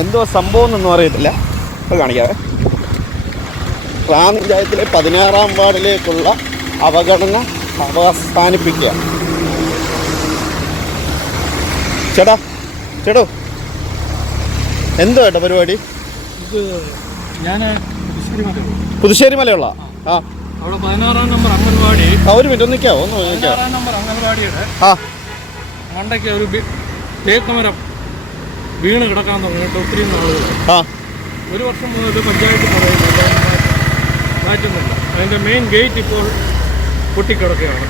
എന്തോ സംഭവം എന്നൊന്നും അറിയത്തില്ല. അത് കാണിക്കാവേ. റാന്നി പഞ്ചായത്തിലെ 16-ാം വാർഡിലേക്കുള്ള അവഗണന അവസാനിപ്പിക്കുക. ചേട്ടോ എന്തോ ഏട്ടാ പരിപാടി? ഇത് ഞാൻ പുതുശ്ശേരി മലയുള്ള അവിടെ 16-ാം നമ്പർ അംഗൻവാടി. ഒരു മിനിറ്റ് ഒന്ന് നിൽക്കാവോ? 16-ാം നമ്പർ അംഗൻവാടിയുടെ മണ്ടയ്ക്ക് ഒരു തേക്കുമരം വീണ് കിടക്കാൻ തുടങ്ങിയിട്ട് ഒത്തിരി നാളുകൾ. ഒരു വർഷം മുതൽ പഞ്ചായത്ത് പറയുന്നത് മാറ്റുന്നില്ല. അതിൻ്റെ മെയിൻ ഗേറ്റ് ഇപ്പോൾ പൊട്ടിക്കിടക്കുകയാണ്.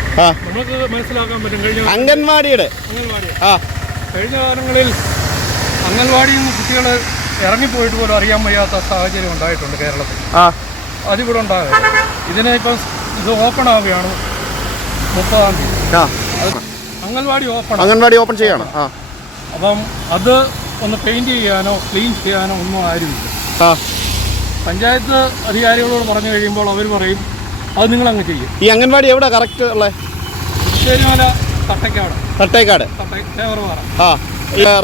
നമുക്ക് മനസ്സിലാക്കാൻ പറ്റും കഴിഞ്ഞ അംഗൻവാടിയുടെ കഴിഞ്ഞ കാലങ്ങളിൽ അംഗൻവാടിയിൽ നിന്ന് കുട്ടികൾ ഇറങ്ങിപ്പോയിട്ട് പോലും അറിയാൻ വയ്യാത്ത സാഹചര്യം ഉണ്ടായിട്ടുണ്ട് കേരളത്തിൽ. അതിവിടെ ഉണ്ടാകും. ഇതിനെ ഇപ്പം ഇത് ഓപ്പൺ ആവുകയാണ് 30-ാം തീയതി. അംഗൻവാടി ഓപ്പൺ ചെയ്യണം. അപ്പം അത് ഒന്ന് പെയിന്റ് ചെയ്യാനോ ക്ലീൻ ചെയ്യാനോ ഒന്നും ആരുമില്ല. പഞ്ചായത്ത് അധികാരികളോട് പറഞ്ഞു കഴിയുമ്പോൾ അവർ പറയും അത് നിങ്ങളങ്ങ് ചെയ്യും. ഈ അംഗൻവാടി എവിടെ കറക്റ്റ് ഉള്ളത്? ശരിമല തട്ടേക്കാട്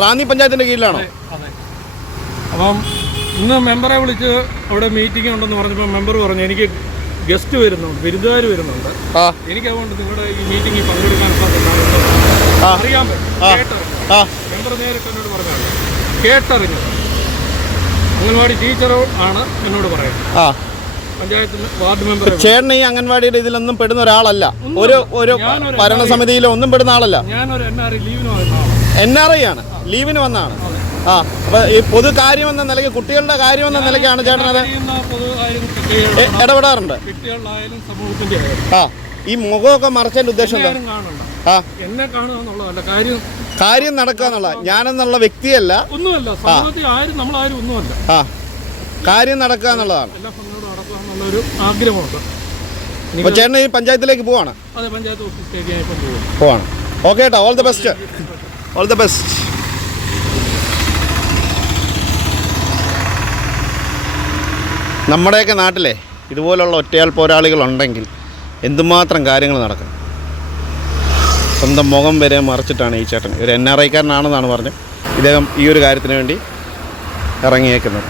റാന്നി പഞ്ചായത്തിന്റെ കീഴിലാണോ? അതെ. അപ്പം ഇന്ന് മെമ്പറെ വിളിച്ച് അവിടെ മീറ്റിംഗ് ഉണ്ടെന്ന് പറഞ്ഞപ്പോൾ മെമ്പർ പറഞ്ഞു എനിക്ക് ഗസ്റ്റ് വരുന്നുണ്ട്, ബിരുദുകാർ വരുന്നുണ്ട്, എനിക്ക് അതുകൊണ്ട് നിങ്ങളുടെ ഈ മീറ്റിംഗിൽ പങ്കെടുക്കാൻ അറിയാൻ പറ്റും. മെമ്പർ നേരിട്ട് എന്നോട് പറഞ്ഞാണ് കേട്ടറിഞ്ഞു. അംഗൻവാടി ടീച്ചർ ആണ് എന്നോട് പറയുന്നത്. Panchayat ward member. ചേട്ടൻ ഈ അംഗൻവാടിയുടെ ഇതിലൊന്നും പെടുന്ന ഒരാളല്ല, ഒരു ഭരണസമിതിയിലോ ഒന്നും പെടുന്ന ആളല്ല. ഞാനൊരു NRI ലീവിന് വന്നതാണ്. NRI ആണ്, ലീവിന് വന്നതാണ്. അപ്പൊ ഈ പൊതു കാര്യം എന്ന നിലയ്ക്ക്, കുട്ടികളുടെ കാര്യം എന്ന നിലയ്ക്കാണ് ചേട്ടനത് ഇടപെടാറുണ്ട്. ഈ മുഖമൊക്കെ മറച്ചതിന്റെ ഉദ്ദേശം എന്താ? എന്നെ കാണുക എന്നുള്ളതല്ല, കാര്യം നടക്കുക എന്നുള്ള, ഞാനെന്നുള്ള വ്യക്തിയല്ല, ഒന്നുമല്ല, നമ്മളാരും ഒന്നുമല്ല, കാര്യം നടക്കുക എന്നുള്ളതാണ്. ഒരു ആഗ്രഹമുണ്ട്. അപ്പൊ ചേട്ടൻ ഈ പഞ്ചായത്തിലേക്ക് പോവാണ്? അതെ, പഞ്ചായത്ത് ഓഫീസിലേക്ക് പോവാണ്. ഓക്കെ ഏട്ടാ, all the best. All the best. നമ്മുടെയൊക്കെ നാട്ടിലെ ഇതുപോലുള്ള ഒറ്റയാൾ പോരാളികളുണ്ടെങ്കിൽ എന്തുമാത്രം കാര്യങ്ങൾ നടക്കും. സ്വന്തം മുഖം വരെ മറിച്ചിട്ടാണ് ഈ ചേട്ടൻ, ഒരു NRI കാരനാണെന്നാണ് പറഞ്ഞത്, ഇദ്ദേഹം ഈ ഒരു കാര്യത്തിന് വേണ്ടി ഇറങ്ങിയേക്കുന്നത്.